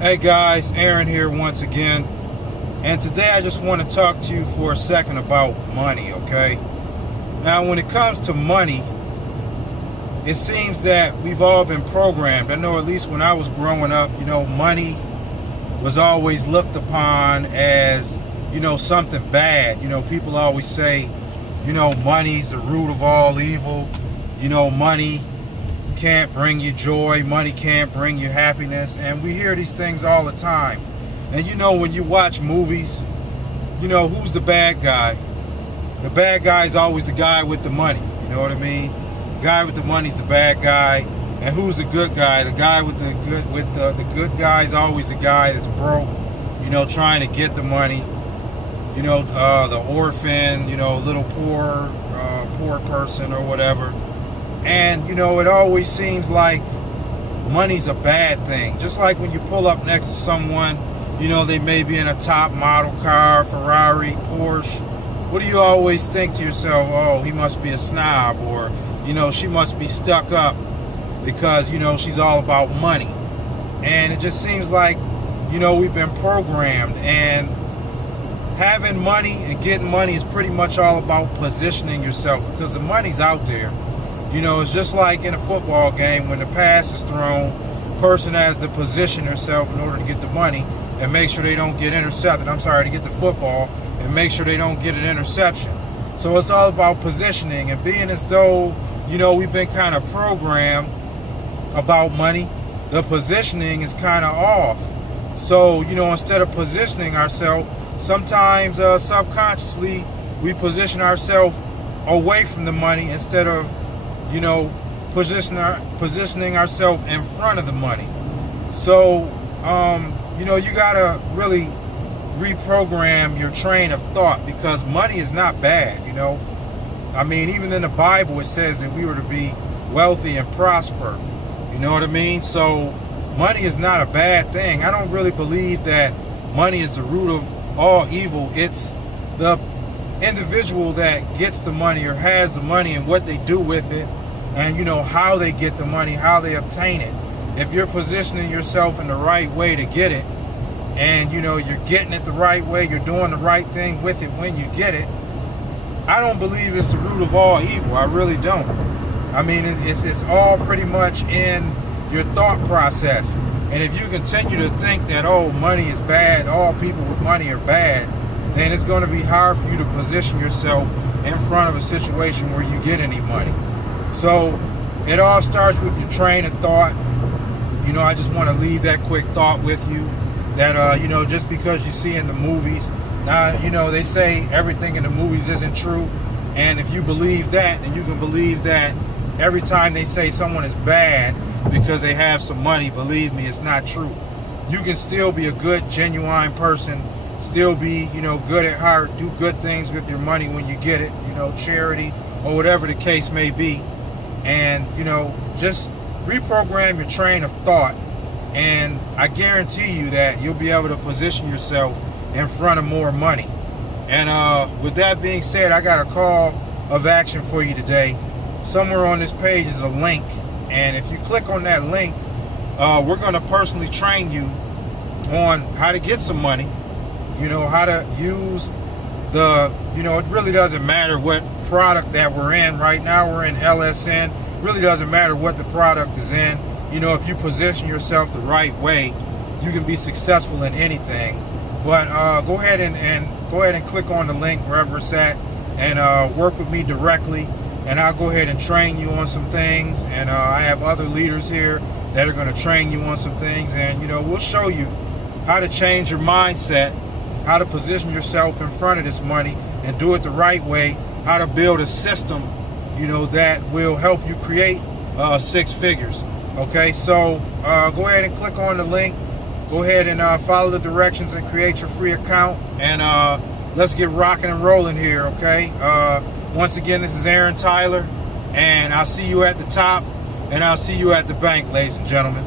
Hey guys, Aaron here once again. And today I just want to talk to you for a second about money, okay? Now, when it comes to money, it seems that we've all been programmed. I know at least when I was growing up, money was always looked upon as, something bad. People always say, money's the root of all evil. Money can't bring you joy, money can't bring you happiness, and we hear these things all the time. And when you watch movies, who's the bad guy? The bad guy is always the guy with the money, you know what I mean? The guy with the money is the bad guy. And who's the good guy? The guy with the good guy is always the guy that's broke, trying to get the money. The orphan, little poor person or whatever. And, it always seems like money's a bad thing. Just like when you pull up next to someone, they may be in a top model car, Ferrari, Porsche. What do you always think to yourself? Oh, he must be a snob, or, she must be stuck up because, she's all about money. And it just seems like, we've been programmed, and having money and getting money is pretty much all about positioning yourself, because the money's out there. It's just like in a football game when the pass is thrown, person has to position herself in order to get the money and make sure they don't get intercepted. To get the football and make sure they don't get an interception. So it's all about positioning, and being as though, we've been kind of programmed about money, the positioning is kind of off. So, instead of positioning ourselves, sometimes subconsciously we position ourselves away from the money instead of positioning ourselves in front of the money. So, you gotta really reprogram your train of thought, because money is not bad, even in the Bible it says that we were to be wealthy and prosper. You know what I mean? So, money is not a bad thing. I don't really believe that money is the root of all evil. It's the individual that gets the money or has the money and what they do with it, and how they get the money, how they obtain it. If you're positioning yourself in the right way to get it, and you're getting it the right way, you're doing the right thing with it when you get it, I don't believe it's the root of all evil. I really don't. It's all pretty much in your thought process. And if you continue to think that, oh, money is bad, all people with money are bad, then it's going to be hard for you to position yourself in front of a situation where you get any money. So it all starts with your train of thought. I just want to leave that quick thought with you that, just because you see in the movies, now, they say everything in the movies isn't true. And if you believe that, then you can believe that every time they say someone is bad because they have some money, believe me, it's not true. You can still be a good, genuine person, still be, good at heart, do good things with your money when you get it, charity or whatever the case may be. And, just reprogram your train of thought, and I guarantee you that you'll be able to position yourself in front of more money. And with that being said, I got a call of action for you today. Somewhere on this page is a link, and if you click on that link, we're going to personally train you on how to get some money, how to use it really doesn't matter what product that we're in. Right now we're in LSN. Really doesn't matter what the product is in. If you position yourself the right way, you can be successful in anything. But go ahead and click on the link wherever it's at, and work with me directly, and I'll go ahead and train you on some things. And I have other leaders here that are going to train you on some things, and we'll show you how to change your mindset, how to position yourself in front of this money and do it the right way, how to build a system that will help you create 6 figures. Okay, so go ahead and click on the link. Go ahead and follow the directions and create your free account, and let's get rocking and rolling here. Okay, once again, this is Aaron Tyler, and I'll see you at the top, and I'll see you at the bank, ladies and gentlemen.